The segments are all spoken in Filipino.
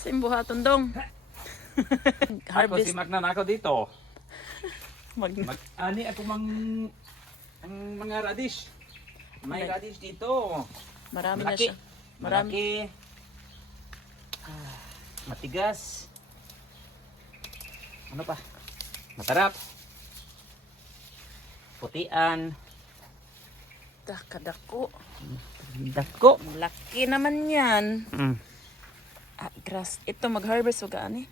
Simbuhaton dong. Ako si Harvest. Magnan ako dito. Mag Ani ako ang mga radish. May radish dito. Marami na Malaki. siya. Marami. Malaki. Matigas. Ano pa? Masarap. Putian. Kadako. Dako. Laki naman yan. Mm. Grass. Ito mag-harvest wag ani.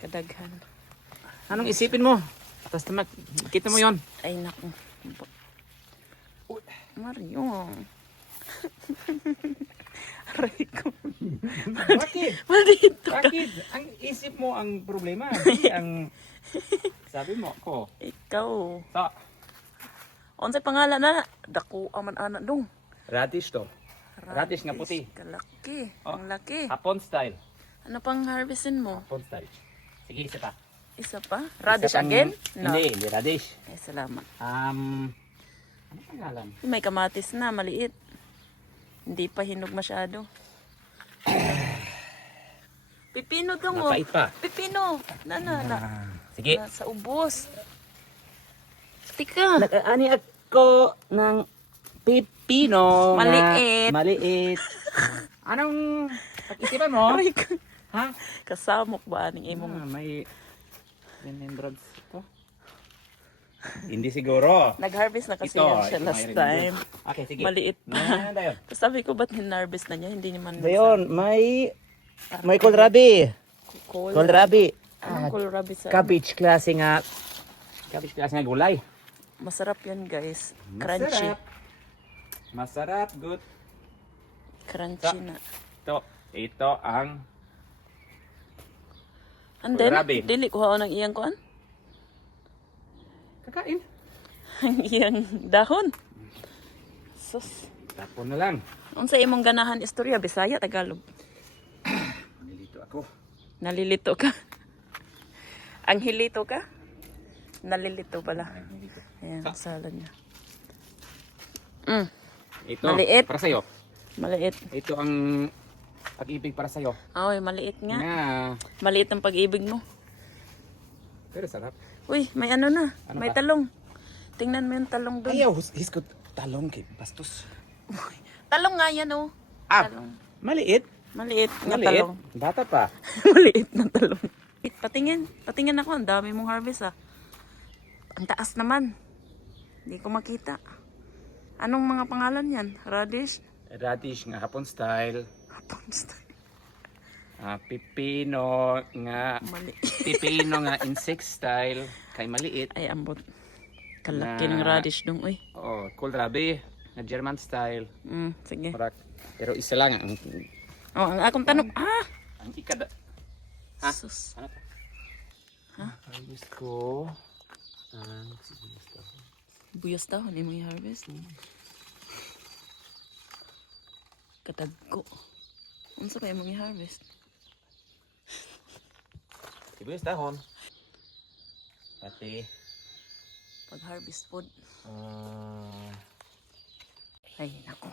Kadaghan. Anong isipin mo? Tapos kita mo yon. Ay naku. Mario. Aray ko. Bakit? Maldito ka. Bakit? Ang isip mo ang problema. Hindi ang sabi mo ko. Ikaw. So, Unsay pangalan na? Dako aman ana dong. radish to. Radish nga puti. Kalaki. Oh. Ang laki. Hapon style. Ano pang harvestin mo? Hapon style. Sige, isa pa. Isa pa? Radish Isa pang- again? No. Hindi radish. Ay, salamat. Ano pangalan? May kamatis na, maliit. Hindi pa hinog masyado. Pipino dong oh. Mapait pa. Pipino. Na. Sige. Sa ubos. Tika. Nag-ani ako ng pipino. Maliit. Maliit. Anong pag-isipan mo? Aray ko. Ha? Kasamok ba aning imong? May remembrance to? Hindi siguro. Nag-harvest na kasi Ito, yan siya ito, last may time. Okay, sige. Maliit pa. Ano dayon? Tapos sabi ko, ba't hinarvest na niya? Hindi naman Dayon, may kohlrabi. Kohlrabi. Anong kohlrabi sa... Cabbage klase nga. Cabbage klase nga gulay. Masarap yan guys. Crunchy. Masarap, good. Crunchy na. Ito ang And then, kohlrabi. dili kuha ng iyang kuan. Kakain. Ang iyang dahon. Sus. Tapon na lang. Unsa imong ganahan istorya? Bisaya, Tagalog. Nilito ako. Nalilito ka? Ang hilito ka? Nalilito pala. Ayan, salad niya. Ito, Maliit. para sa'yo. Maliit. Ito ang pag-ibig para sa'yo. Ay, maliit nga. Nga. Maliit ang pag-ibig mo. Pero sarap. Uy, may ano na. Ano May pa? talong. Tingnan mo yung talong doon. Ayaw, hiskot talong kay bastos. Talong nga yan oh. Ah, Talong. maliit. Maliit nga Maliit. talong. Bata pa. Maliit na talong. Patingin. Patingin ako. Ang dami mong harvest ah. Ang taas naman. Hindi ko makita. Anong mga pangalan yan? Radish? Radish nga hapon style. Hapon style. Pipino nga Maliit. pipino nga insect style kay maliit. Ay, ambot. Kalaki Na- ng radish dong. Uy. Oh, kohlrabi nga German style. Sige. Parak. Pero isa lang ang Oh, ang akong tanong. ang ikada. Ha? Sus. Ano to? Ha? Harvest ko ang sibuyas to. Buyos daw. Hindi mo i-harvest. Katagko. Unsa pa imong i-harvest? Sibuyas dahon. Pati Pag-harvest food. ah, Ay, nako.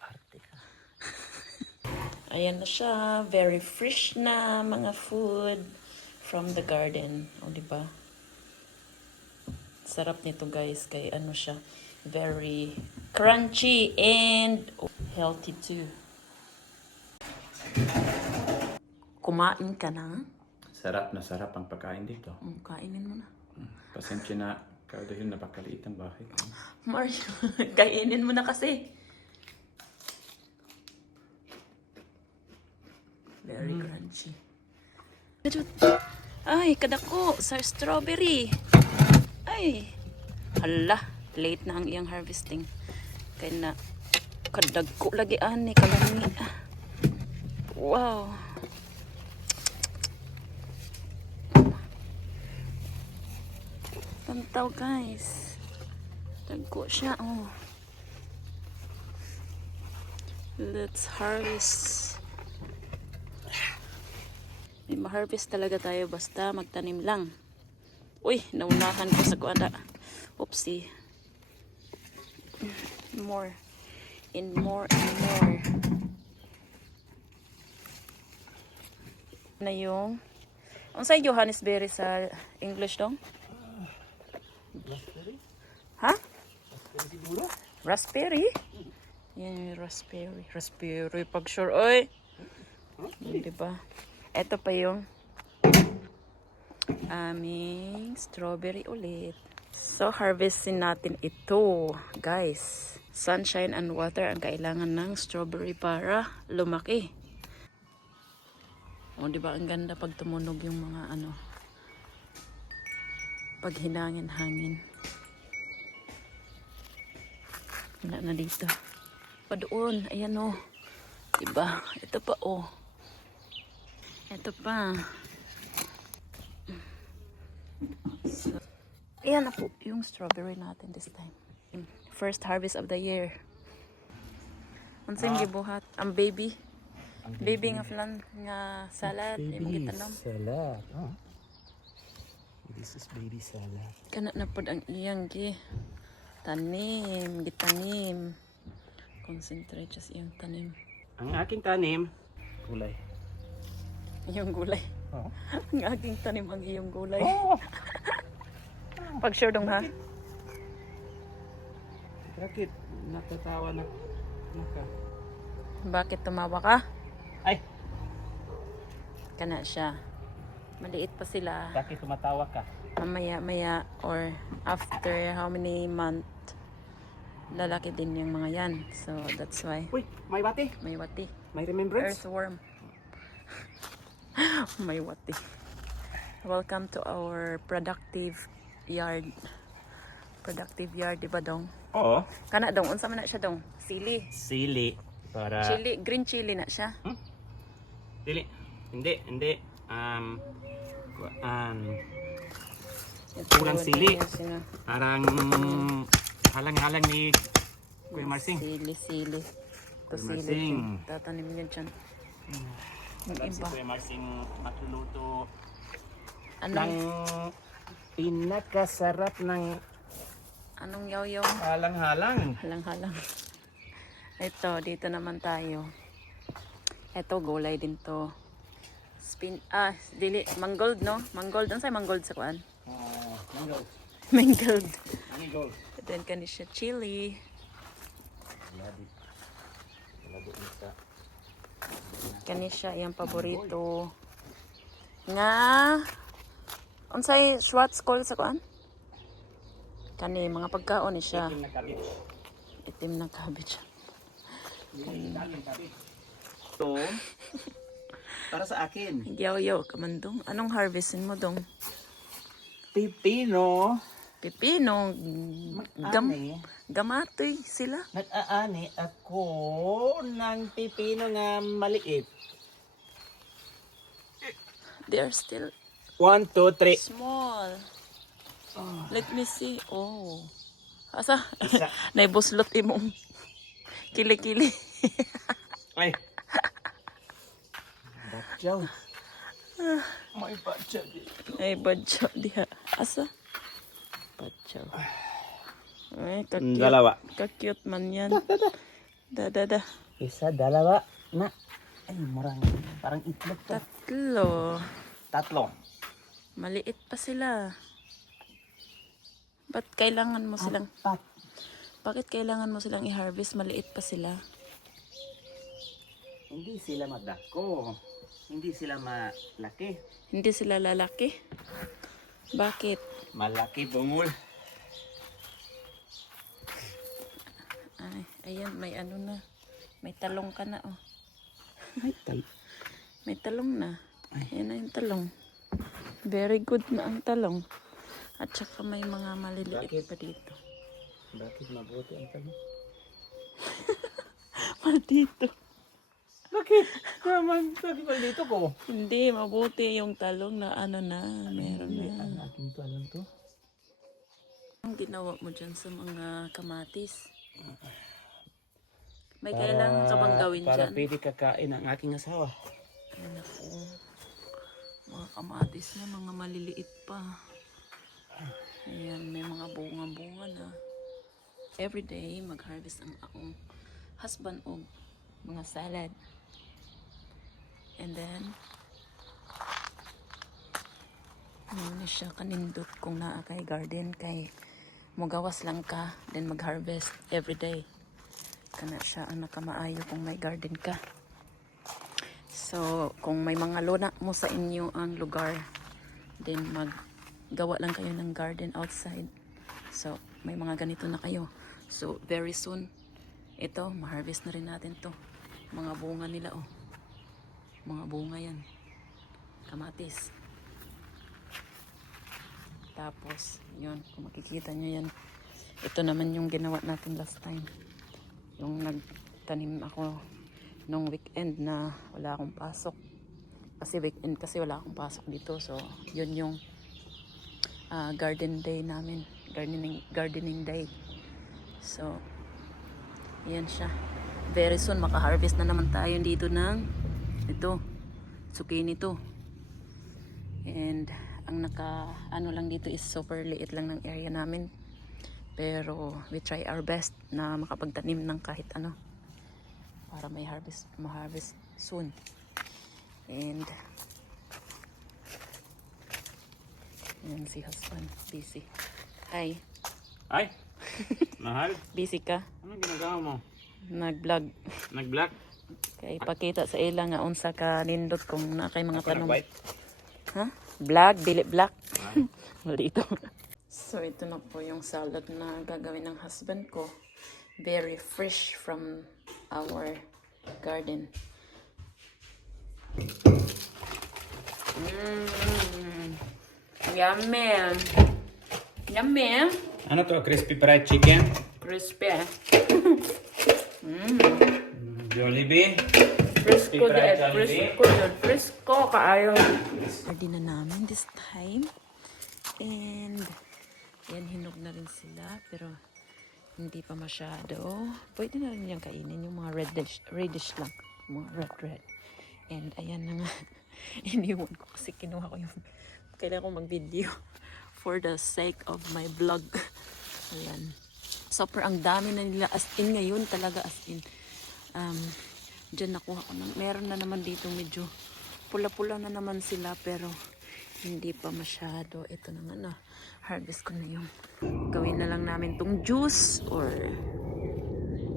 arte ka. Ayan na siya. Very fresh na mga food from the garden. O, diba? Sarap nito guys. Kay ano siya. Very crunchy and healthy too. Kumain ka na? Sarap na sarap ang pagkain dito. Kainin mo na. Pasensya na, dahil napakaliit ang bahay. Mario, kainin mo na kasi. Very crunchy. Ay, kadako sa strawberry. Ay, hala, late na ang iyang harvesting. Kaya na, kadagko lagi ani, kalami. Wow. Tantaw guys. Dagko siya, oh. Let's harvest. May ma-harvest talaga tayo basta magtanim lang. Uy, naunahan ko sa kuanda. Oopsie. More. And more and more. Na yung unsay Johannesberry sa English dong? Raspberry? Ha? Raspberry siguro? Raspberry? Yan yung raspberry. Raspberry pag sure. Oy! Diba? Ito pa yung aming strawberry ulit. So, harvestin natin ito, guys. Sunshine and water ang kailangan ng strawberry para lumaki. O, diba? Ang ganda pag tumunog yung mga ano, pag hinangin-hangin. Wala na dito. Pa doon. Ayan o. Diba? Ito pa o. Ito pa. So, ayan na po yung strawberry natin this time. First harvest of the year. Unsay gibuhat? Ang baby. Baby nga flan nga salad. Yung gitanong. salad. Oh. This is baby salad. Kana na pod ang iyang tanim. Gitanim. Concentrate sa iyang tanim. Ang aking tanim, gulay. Iyong gulay. Oh. Ang aking tanim ang iyong gulay. Oh. Pag sure dong ha? Bakit natatawa na ka? Bakit tumawa ka? Ay, Kana siya. Maliit pa sila. bakit tumatawa ka? Mamaya or after how many month lalaki din yung mga yan. So that's why Uy, may bati. may wati. May remembrance. Earthworm. May wati. Welcome to our productive yard. Productive yard, di ba dong? Oo. Kana dong, unsa man na siya dong? Sili. Sili. Para... Chili, green chili na siya. Sili. Hindi. Kulang sili. Parang halang-halang ni Kuya Marsing. Sili. Ito Kuya sili. Marsing. Tatanim niya dyan. Yung Si iba. Kuya Marsing magluluto ng Anong, pinakasarap ng anong yaw-yaw? halang-halang. Halang-halang. Ito, dito naman tayo. Ito, gulay din to. Mangold, no? Mangold. Ano sa'yo mangold sa kuan? Mangold. Mangold. Mangold. Then, kani siya chili. Kani siya, yung paborito. Nga, unsay Schwarzkohl sa kuan? Kani, mga pagkaon ni siya. Itim na cabbage. Itim na cabbage. Ito, para sa akin. Yaw-yaw ka man dong. Anong harvestin mo dong? Pipino. Pipino. Mag-ani. Gamatoy sila. Nag-aani ako ng pipino nga maliit. They are still 1, 2, 3. small. Let me see. Oh. Asa? Isa. Naibuslot imong kili-kili. Ay. Batyaw. May batyaw dito. Ay, badyaw diha. Asa? Badyaw. Ay, kakyut. Dalawa. Kakyut man yan. Da. Isa, dalawa. Na. Ay, parang itlog to. Tatlo. 3. Maliit pa sila. Ba't kailangan mo silang... 4. Bakit kailangan mo silang i-harvest? Maliit pa sila. Hindi sila madako. Hindi sila malaki. Hindi sila lalaki. Bakit? Malaki bungol. Ay, ayan, may ano na. May talong ka na, oh. May talong na. Ayan na yung talong. Very good na ang talong. At saka may mga maliliit Bakit? pa dito. Bakit mabuti ang tanong? Dito. Bakit? Naman, bakit ba dito ko? Hindi, mabuti yung talong na ano na. Meron na. Ang aking talong to. Ang ginawa mo dyan sa mga kamatis? May kailangan ka bang gawin para dyan? pwede kakain ang aking asawa. Ay, naku. Mga kamatis na, mga maliliit pa. Ayan, may mga bunga-bunga na. Everyday, mag-harvest ang akong husband og mga salad. And then, Ano siya kanindot kung naa kay garden kay mugawas lang ka then mag-harvest every day. Kana siya ang nakamaayo kung may garden ka. So, kung may mga luna mo sa inyo ang lugar, then maggawa lang kayo ng garden outside. So, may mga ganito na kayo. So, very soon, ito, ma-harvest na rin natin to. Mga bunga nila, oh. Mga bunga yan. Kamatis. Tapos, yun, kung makikita nyo yan. Ito naman yung ginawa natin last time. Yung nagtanim ako nung weekend na wala akong pasok. Kasi weekend kasi wala akong pasok dito. So, yun yung garden day namin. Gardening day. So, yan siya. Very soon, maka-harvest na naman tayo dito ng ito, zucchini to. And, ang ano lang dito is super liit lang ng area namin. Pero, we try our best na makapagtanim ng kahit ano. Para may ma-harvest soon. And, yan si husband, busy. Hi. Ay, mahal. Busy ka? Anong ginagawa mo? Nag-vlog. Nag-black? Kaya ipakita sa ila nga unsa ka nindot kung na kay mga Ako tanong. nag-white. Ha? Vlog, dili black. Mali ito. So ito na po yung salad na gagawin ng husband ko. Very fresh from our garden. Yummy. Yummy. Ano to? Crispy fried chicken? Crispy. Jollibee? Frisco fried din. Jollibee. Frisco din. Frisco kaayo. Ready na namin this time. And yan, hinog na rin sila. Pero hindi pa masyado. Pwede na rin yung kainin. Yung mga reddish lang. Mga red. And ayan na nga. Iniwan ko kasi kinuha ko yung kailangan ko mag-video for the sake of my vlog. Ayan. Super ang dami na nila. As in ngayon talaga as in. Diyan nakuha ko na. Meron na naman dito medyo pula-pula na naman sila pero hindi pa masyado. Ito na nga na. Harvest ko na yung gawin na lang namin tong juice or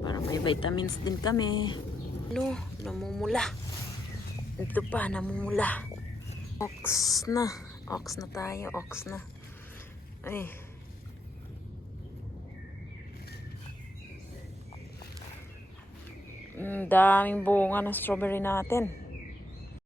para may vitamins din kami. Ano? Namumula. Ito pa, namumula. Ox na. Ox na tayo. Ox na. Ay. Daming bunga ng strawberry natin.